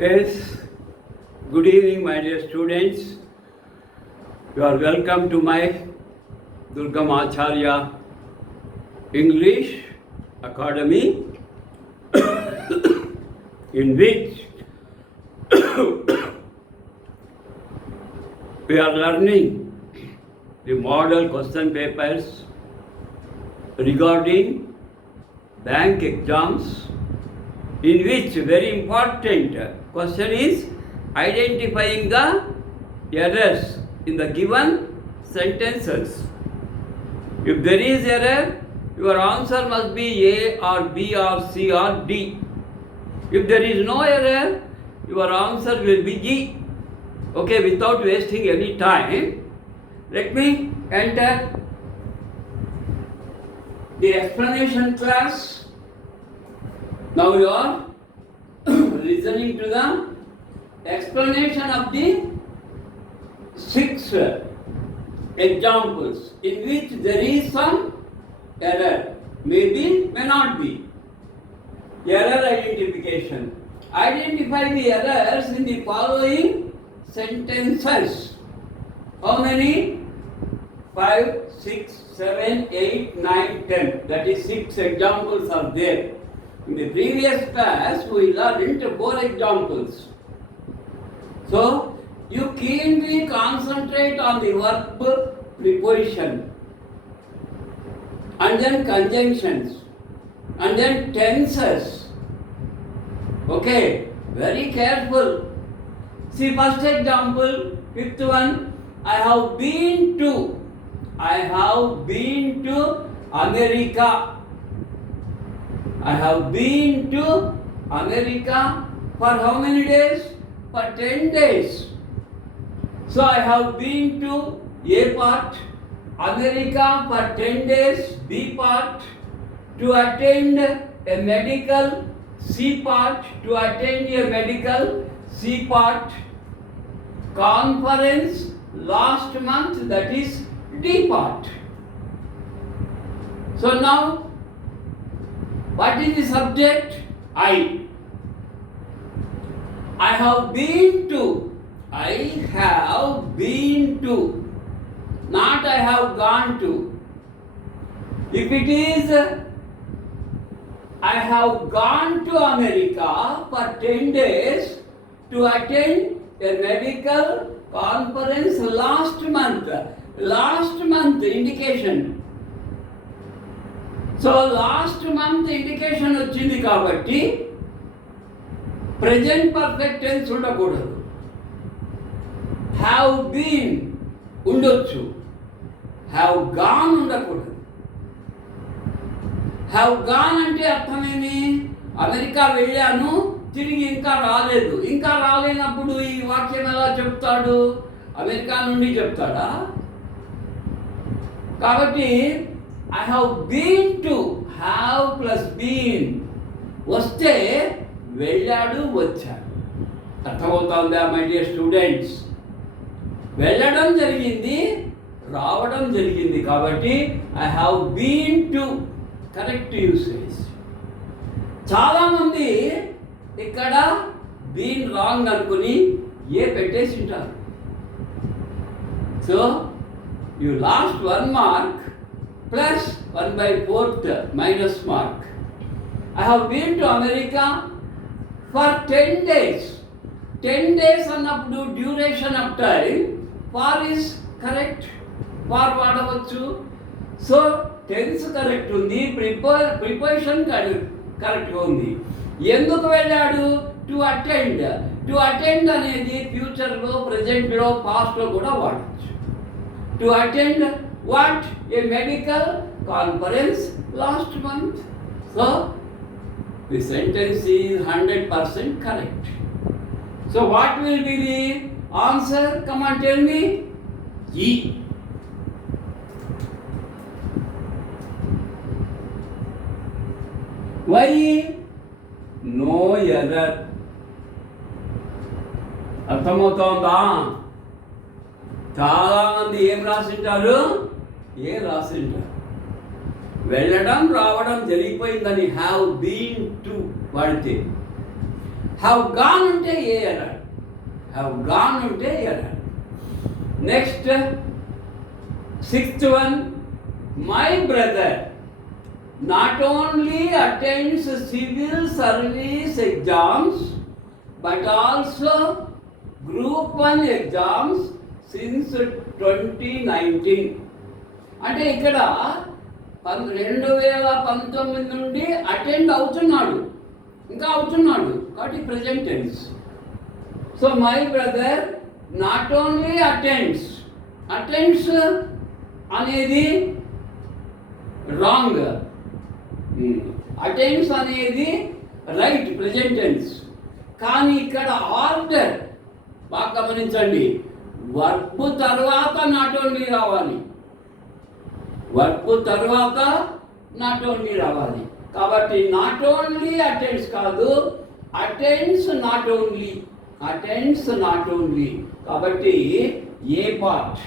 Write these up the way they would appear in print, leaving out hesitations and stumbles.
Yes, good evening, my dear students. You are welcome to my Durgam Acharya English Academy, in which we are learning the model question papers regarding bank exams, in which very important question is identifying the errors in the given sentences. If there is error, your answer must be A or B or C or D. If there is no error, your answer will be G. Okay, without wasting any time, let me enter the explanation class. Now you are listening to the explanation of the 6 examples in which there is some error, maybe, may not be. Error identification. Identify the errors in the following sentences. How many? 5, 6, 7, 8, 9, 10. That is 6 examples are there. In the previous class, we learned 4 examples. So, you keenly concentrate on the verb preposition, and then conjunctions, and then tenses. Okay, very careful. See, first example, 5th one, I have been to America. I have been to America for how many days? For 10 days. So I have been to A part, America for 10 days, B part, to attend a medical, C part, to attend a medical, C part, conference last month, that is D part. So now, what is the subject? I have been to. I have been to. Not I have gone to. If it is I have gone to America for 10 days to attend a medical conference last month. Last month indication. So last month indication వచ్చింది కాబట్టి present perfect tense ఉండకూడదు. Have been ఉండొచ్చు. Have gone ఉండకూడదు. Have gone అంటే అర్థమేమి? అమెరికా వెళ్ళాను, తిరిగి ఇంకా రాలేదు. ఇంకా రాలేనప్పుడు ఈ వాక్యం ఎలా చెప్తాడు? అమెరికా నుండి చెప్తాడా? కాబట్టి I have been to, have plus been వస్తే వెళ్ళాడు, వచ్చాడు. అర్థమవుతుందా మై డియర్ స్టూడెంట్స్? వెళ్ళడం జరిగింది, రావడం జరిగింది కాబట్టి I have been to correct usage. చాలామంది ఇక్కడ బీన్ రాంగ్ అనుకుని ఏ పెట్టేసి ఉంటారు. So you last 1 mark plus 1/4 minus mark. I have been to America for 10 days. 10 days అన్నప్పుడు duration of time for is correct, for వాడవచ్చు. సో టెన్స్ కరెక్ట్ ఉంది, preposition కరెక్ట్గా ఉంది. ఎందుకు వెళ్ళాడు? To attend. టు అటెండ్ అనేది ఫ్యూచర్లో, ప్రజెంట్లో, పాస్ట్లో కూడా వాడచ్చు. To attend what? A medical conference last month. So, the sentence is 100% correct. So, what will be the answer? Come on, tell me. E. Why? No error. అర్థమవుతోందా? చాలా మంది ఏం రాసింటారు? ఏ రాసింటారు? వెళ్ళడం రావడం జరిగిపోయిందని హ్యావ్ బీన్ టు వాడితే హ్యావ్ గాన్ ఉంటే ఏ అన్నాడు, హ్యావ్ గాన్ ఉంటే ఏ అన్నాడు. Next 6th one, my brother not only attends civil service exams but also group 1 exams since 2019. అంటే ఇక్కడ 2019 నుండి అటెండ్ అవుతున్నాడు, ఇంకా అవుతున్నాడు కాబట్టి present tense. So my brother not only attends అనేది రాంగ్, అటెండ్స్ అనేది రైట్ ప్రెజెంట్ టెన్స్. కానీ ఇక్కడ ఆర్డర్ బాగా గమనించండి, వర్బ్ తర్వాత నాట్ ఓన్లీ రావాలి, వర్బ్ తర్వాత నాట్ ఓన్లీ రావాలి. కాబట్టి నాట్ ఓన్లీ అటెండ్స్ కాదు, attends not only, attends not only. కాబట్టి ఏ పార్ట్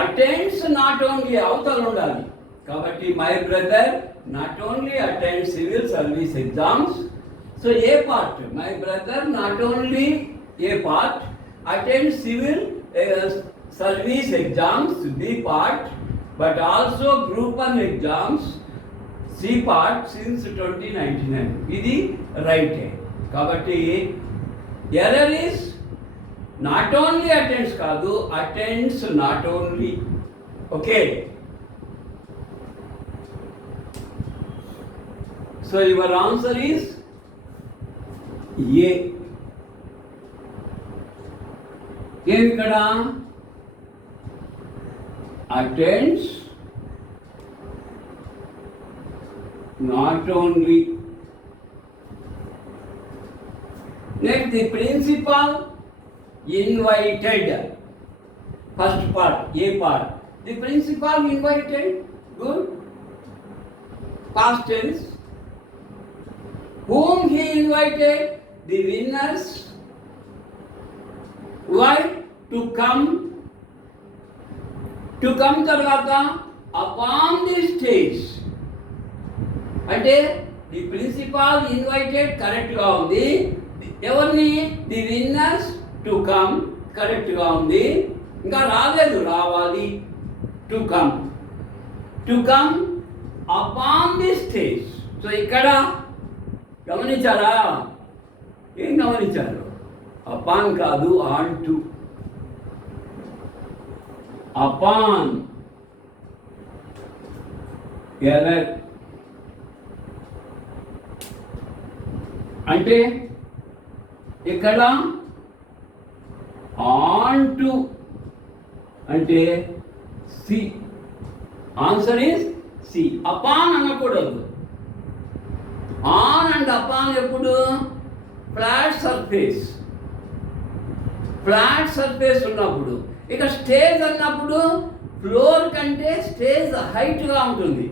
అటెండ్స్ నాట్ ఓన్లీ అవతల ఉండాలి. కాబట్టి my brother not only attend civil service exams. So A part, my brother not only A part attend civil service exams B part but also group 1 exams C part since 2019. ఇది రైటే. కాబట్టి error is not only attends కాదు, attends not only. Okay, so your answer is A. ఏమి ఇక్కడ attends not only. Next the principal invited, first part, a part, the principal invited, good, past tense. Whom he invited, the winners. Why? To come tarvata upon the stage. అంటే the principal invited కరెక్ట్గా ఉంది, ఎవరిని, the winners to come కరెక్ట్గా ఉంది, ఇంకా రాలేదు, రావాలి, to come upon the stage. So ఇక్కడ గమనించారా, ఏం గమనించారు, అపాన్ కాదు ఆన్ టు, అపాన్ ఎర్రర్. అంటే ఇక్కడ ఆన్ టు అంటే C, answer is C. Upon అనకూడదు, ఆన్ అండ్ అపాన్ ఎప్పుడు ఫ్లాట్ సర్ఫేస్ ఉన్నప్పుడు. ఇక స్టేజ్ అన్నప్పుడు ఫ్లోర్ కంటే స్టేజ్ హైట్గా ఉంటుంది,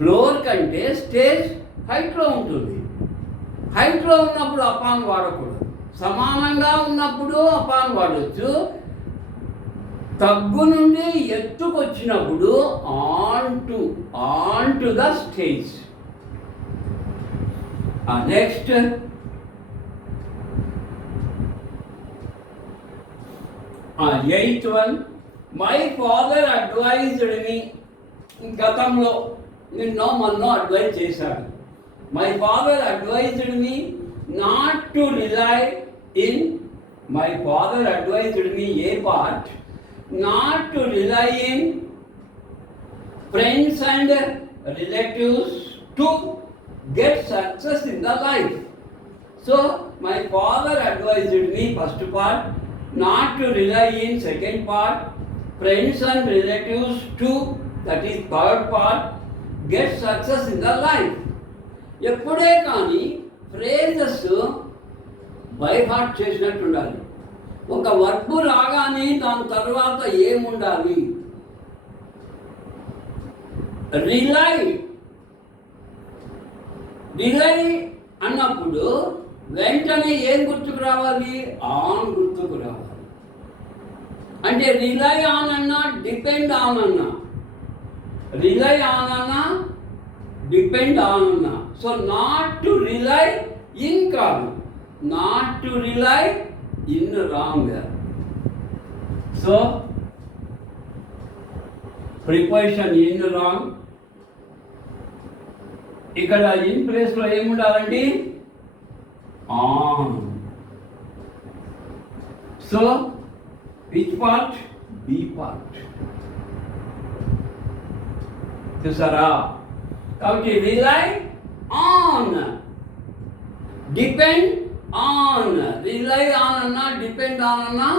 ఫ్లోర్ కంటే స్టేజ్ హైట్లో ఉంటుంది. హైట్లో ఉన్నప్పుడు అపాన్ వాడకూడదు, సమానంగా ఉన్నప్పుడు అపాన్ వాడచ్చు. తగ్గు నుండి ఎత్తుకొచ్చినప్పుడు on to the stage. Next 8th one, my father advised me. గతంలో నిన్నో మొన్నో అడ్వైజ్ చేశాడు. My father advised me not to rely in, my father advised me A part, not to rely in friends and relatives to get success in the life. So my father advised me, first part, not to rely in, second part, friends and relatives to, that is third part, get success in the life. ఎప్పుడే కానీ phrases by heart చేసినట్టు ఉండాలి. ఒక వర్బు రాగానే దాని తర్వాత ఏముండాలి, రిలై అన్నప్పుడు వెంటనే ఏం గుర్తుకు రావాలి, ఆన్ గుర్తుకు రావాలి. అంటే రిలై ఆన్ అన్నా డిపెండ్ ఆన్ అన్నా, రిలై ఆన్ అన్నా డిపెండ్ ఆన్ అన్నా. So not to rely in కాదు, not to rely in wrong. So preposition in wrong. ఇక్కడ ఇన్ ప్లేస్లో ఏముండాలండి? On. So which part? B part. చూసారా? కాబట్టి rely on, depend on. Rely on అన్నా depend on అన్నా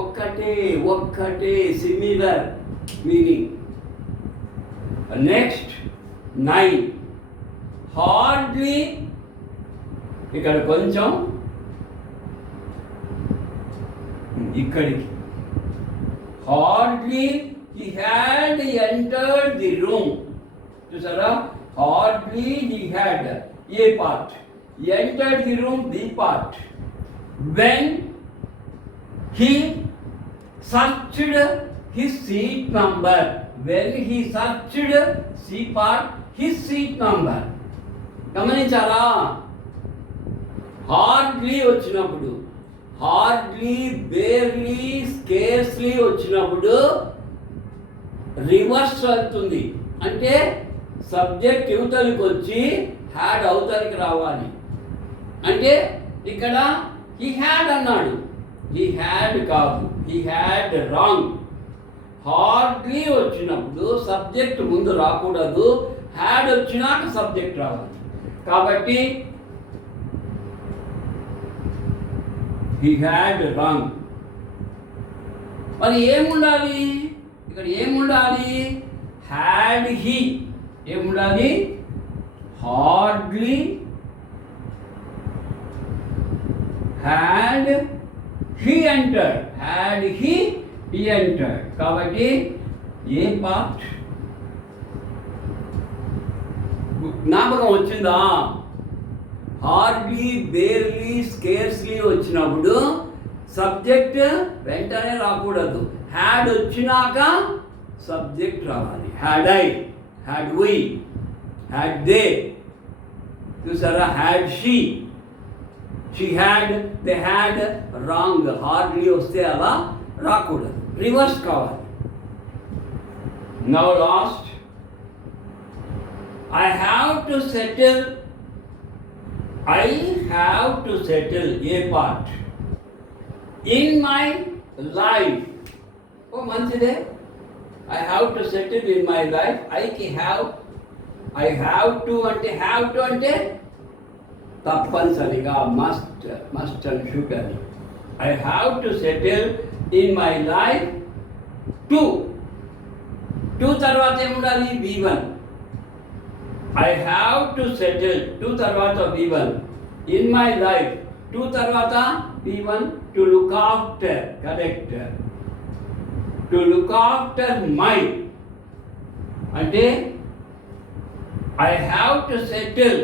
ఒక్కటే ఒక్కటే, సిమిలర్ మీనింగ్. నెక్స్ట్ 9. హార్డ్లీ. ఇక్కడ కొంచెం ఇక్కడికి. Hardly he had entered the room. చూసారా? Hardly he had, A part. entered the room, the part. when he searched his seat number. when he searched, C part, his seat number. గమనించారా? హార్డ్లీ వచ్చినప్పుడు, hardly, barely, scarcely వచ్చినప్పుడు రివర్స్ అవుతుంది. అంటే సబ్జెక్ట్ యువతలకి వచ్చి హ్యాడ్ అవతలికి రావాలి. అంటే ఇక్కడ హీ హ్యాడ్ అన్నాడు, హీ హ్యాడ్ కాదు, హీ హ్యాడ్ రాంగ్. హార్డ్లీ వచ్చినప్పుడు సబ్జెక్ట్ ముందు రాకూడదు, హ్యాడ్ వచ్చినాక సబ్జెక్ట్ రావాలి. కాబట్టి హీ హ్యాడ్ రాంగ్. మరి ఏముండాలి ఇక్కడ? ఏముండాలి? Had he. ఏముండాలి? Hardly had he entered, had he entered. కాబట్టి ఏ పార్ట్? జ్ఞాపకం వచ్చిందా? హార్డ్లీ, బేర్లీ, స్కేర్స్లీ వచ్చినప్పుడు సబ్జెక్ట్ వెంటనే రాకూడదు, హ్యాడ్ వచ్చినాక సబ్జెక్ట్ రావాలి. Had I, had we, had they. చూసారా? Had she, she had, they had. Wrong. Hardly వస్తే అలా రాకూడదు, రివర్స్ కావాలి. Now last. I have to settle, I have to settle, a part, in my life. Oh, మంచిదే. I have to settle in my life. I have to అంటే తప్పనిసరిగా, must and should అని. I have to settle in my life to తర్వాత ఏముండాలి? V1. I have to settle, to తర్వాత V1, in my life, to తర్వాత V1, to look after, correct, to look after my, అంటే I have to settle,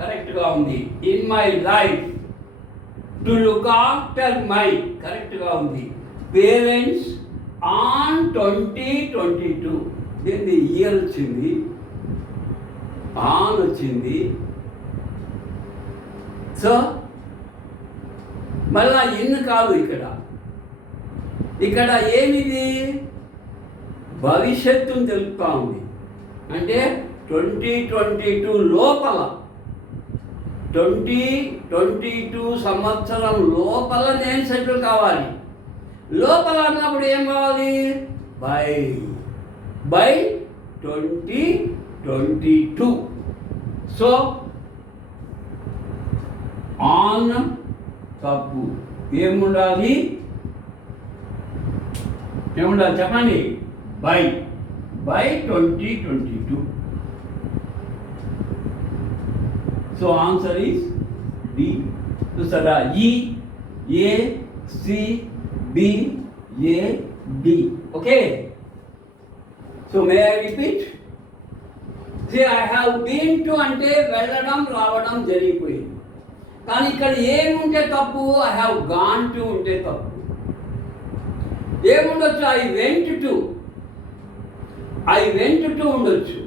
కరెక్ట్గా ఉంది, in my life, to look after my, కరెక్ట్గా ఉంది, parents on 2022. దీన్ని ఇయర్ వచ్చింది, ఆన్ వచ్చింది. సో మళ్ళా ఇన్ కాదు ఇక్కడ. ఇక్కడ ఏమిది? భవిష్యత్తును తెలుపుతా ఉంది. అంటే 2022 లోపల, 2022 సంవత్సరం లోపల నేను సెటిల్ కావాలి. లోపల అన్నప్పుడు ఏం కావాలి? బై 2022. సో ఆన్ తప్పు. ఏముండాలి? చెప్పండి. By 2022. So answer is D. చూసారా? E, A, C, B, A, D. Okay. So may I repeat? I have been to అంటే వెళ్ళడం రావడం జరిగిపోయింది. కానీ ఇక్కడ ఏముంటే తప్పు? ఐ హ్యావ్ గాన్ టు ఉంటే తప్పు. ఏముండొచ్చు? ఐ వెంట్ టు ఉండొచ్చు.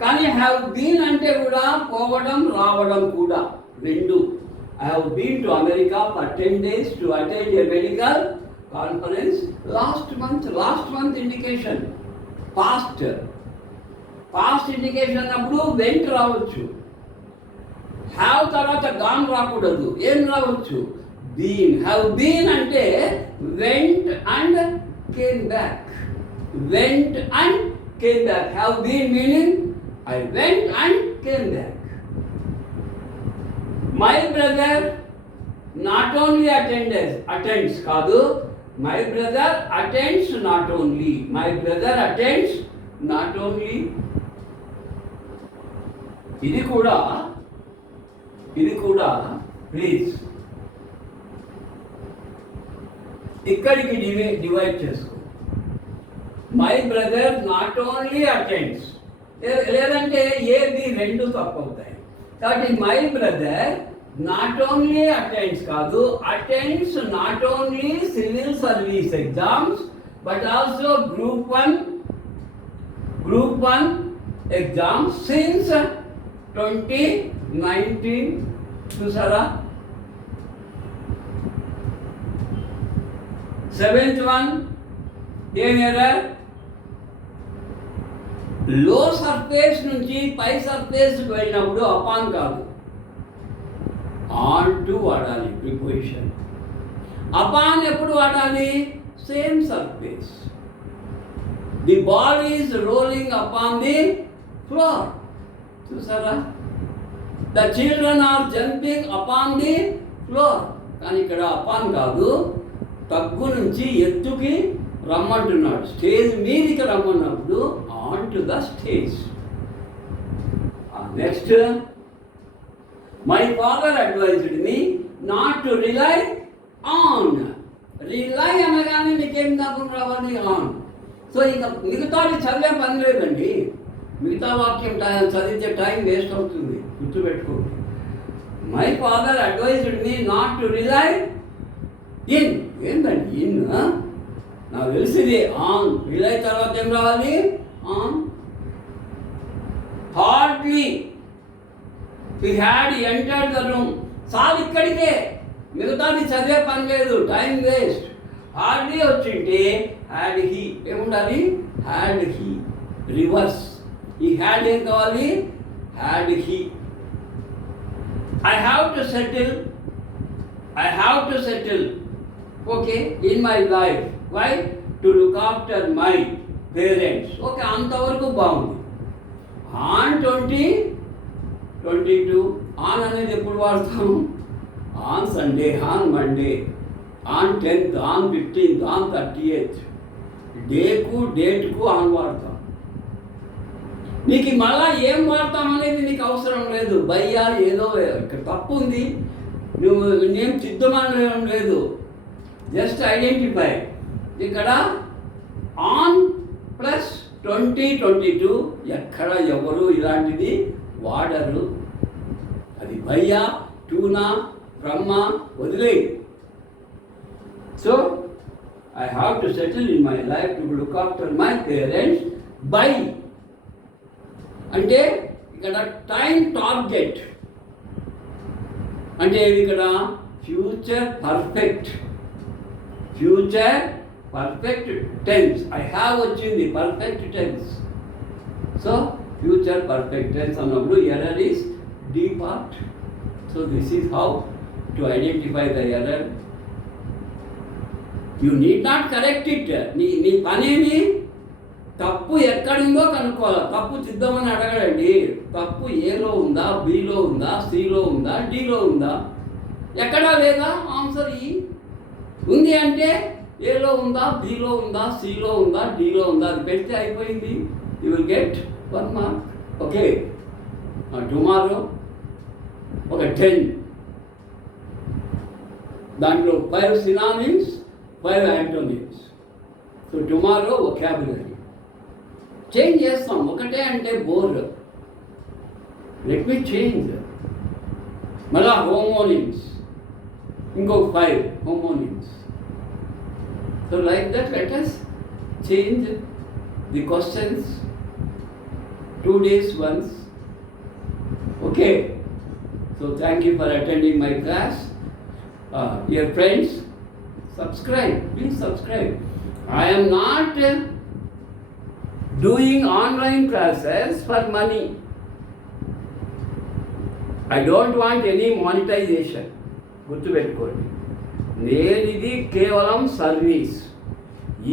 కానీ హ్యావ్ బీన్ అంటే కూడా పోవడం రావడం కూడా రెండు. I have been to America for 10 days to attend a medical conference last month indication past indication అప్పుడు వెంట్ రావచ్చు. హ్యావ్ తర్వాత గాన్ రాకూడదు. ఏం రావచ్చు? బీన్. హ్యావ్ బీన్ అంటే went and came back. Have been meaning I went and came back. My brother not only attends కాదు. My brother attends not only. ఇది కూడా ప్లీజ్ ఇక్కడికి డివైడ్ చేసుకో. My brother not only attends, లేదంటే ఏది రెండు తప్పవుతాయి. కాబట్టి my brother not only attends కాదు, attends not only civil service exams but also group one exams since 2019. చూసారా? 7th one ఏం ఎర్రర్? లో సర్ఫేస్ నుంచి పై సర్ఫేస్కి వెళ్ళినప్పుడు అపాన్ కాదు, ఆన్ టు వాడాలి ప్రిపోజిషన్. అపాన్ ఎప్పుడు వాడాలి? Same surface. The ball is rolling upon the floor. చూసారా? The children are jumping upon the floor. కానీ ఇక్కడ అపాన్ కాదు, తగ్గు నుంచి ఎత్తుకి రమ్మంటున్నాడు. స్టేజ్ మీదకి రమ్మన్నప్పుడు on to the stage. Next, my father advised me not to rely on. Rely అనగానే నీకేం జ్ఞాపకం రావాలి? ఆన్. సో ఇంకా మిగతాది చదివే పని లేదండి. మిగతా వాక్యం చదివితే టైం వేస్ట్ అవుతుంది, గుర్తుపెట్టుకోండి. My father advised me not to rely in. ఏంటండి ఇన్? నాకు తెలిసింది ఆన్. రిలై తర్వాత ఏం రావాలి? On. Hardly he had entered the room. చాలు ఇక్కడికే, మిగతాది చదివే పని లేదు, టైం వేస్ట్. హార్డ్లీ వచ్చింటే హ్యాడ్ హీ ఏముండాలి? Had he. రివర్స్. ఈ హ్యాడ్ ఏం కావాలి? Had he. I have to settle okay in my life. Why? To look after my parents. Okay, అంతవరకు బాగుంది. ఆన్ 2022 ఆన్ అనేది ఎప్పుడు వాడతాము? On Sunday, on Monday, on 10th, on 15th, on 30th. డేట్కు on వాడతాం. నీకు మళ్ళా ఏం వాడతాం అనేది నీకు అవసరం లేదు. భయ్యా ఏదో ఇక్కడ తప్పు ఉంది, నేనేం సిద్ధమనడం లేదు, జస్ట్ ఐడెంటిఫై. ఇక్కడ ఆన్ ప్లస్ 2022 ఎక్కడ ఎవరు ఇలాంటిది వాడరు. అది భయ్యా, టూనా, బ్రహ్మ వదిలేయి. So I have to settle in my life to look after my parents by అంటే ఇక్కడ టైం టార్గెట్ అంటే ఇక్కడ future perfect tense. I have వచ్చింది perfect tense. So future perfect tense అన్నప్పుడు error is D part. So this is how to identify the error. You need not correct it. నీ పనేమి? తప్పు ఎక్కడుందో కనుక్కోవాలి. తప్పు సిద్ధమని అడగడండి. తప్పు ఏలో ఉందా, బిలో ఉందా, సిలో ఉందా, డిలో ఉందా? ఎక్కడా లేదా? ఆన్సర్ ఈ. ఉంది అంటే ఏలో ఉందా, బిలో ఉందా, సిలో ఉందా, డిలో ఉందా, అది పెడితే అయిపోయింది. You will get 1 mark. Okay, tomorrow ఒక 10, దాంట్లో 5 synonyms, 5 antonyms. So tomorrow vocabulary change చేస్తాం. ఒకటే అంటే బోర్. Let me change. మళ్ళా హోమోనిమ్స్, ఇంకొక 5 homonyms. So like that, let us change the questions 2 days once. Okay. So thank you for attending my class. Dear friends, subscribe. Please subscribe. I am not doing online classes for money. I don't want any monetization. గుర్తుపెట్టుకోండి, నేను ఇది కేవలం సర్వీస్.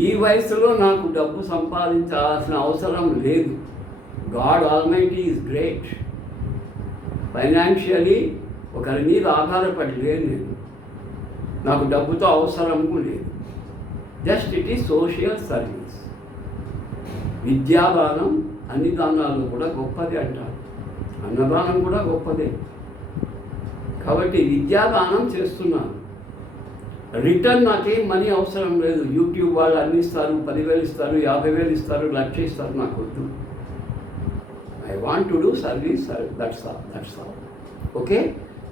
ఈ వయసులో నాకు డబ్బు సంపాదించాల్సిన అవసరం లేదు. God Almighty is great. Financially ఒకరి మీద ఆధారపడి లేదు నేను. నాకు డబ్బుతో అవసరము లేదు. Just it is social service. విద్యాదానం అన్ని దానాలు కూడా గొప్పది అంటారు. అన్నదానం కూడా గొప్పదే. కాబట్టి విద్యాదానం చేస్తున్నాను. రిటర్న్ నాకేం మనీ అవసరం లేదు. యూట్యూబ్ వాళ్ళు అన్ని ఇస్తారు, 10,000 ఇస్తారు, 50,000 ఇస్తారు, 1,00,000 ఇస్తారు, నాకు వద్దు. I want to do service, that's all. Okay,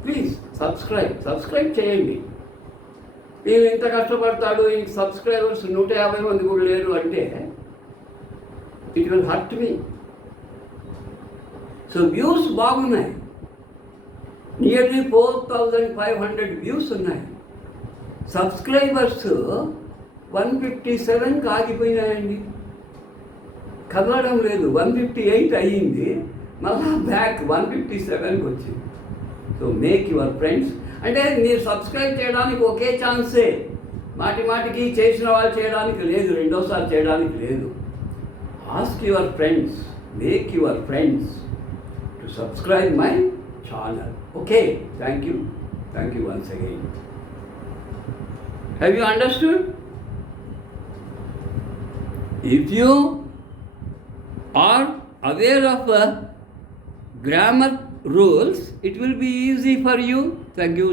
please subscribe చేయండి. నేను ఇంత కష్టపడతాడు, ఇంక సబ్స్క్రైబర్స్ 150 మంది కూడా లేరు అంటే it will hurt me. So views బాగున్నాయి. నియర్లీ 4,500 వ్యూస్ ఉన్నాయి. సబ్స్క్రైబర్స్ 157కి ఆగిపోయినాయండి. కదలడం లేదు. 158 అయ్యింది, మళ్ళా బ్యాక్ 157కి వచ్చింది. So make your friends. అంటే మీరు సబ్స్క్రైబ్ చేయడానికి ఒకే ఛాన్సే. మాటికి చేసిన వాళ్ళు చేయడానికి లేదు, రెండోసారి చేయడానికి లేదు. Ask your friends, make your friends to subscribe my channel. Okay, thank you once again. Have you understood? If you are aware of grammar rules, it will be easy for you. Thank you.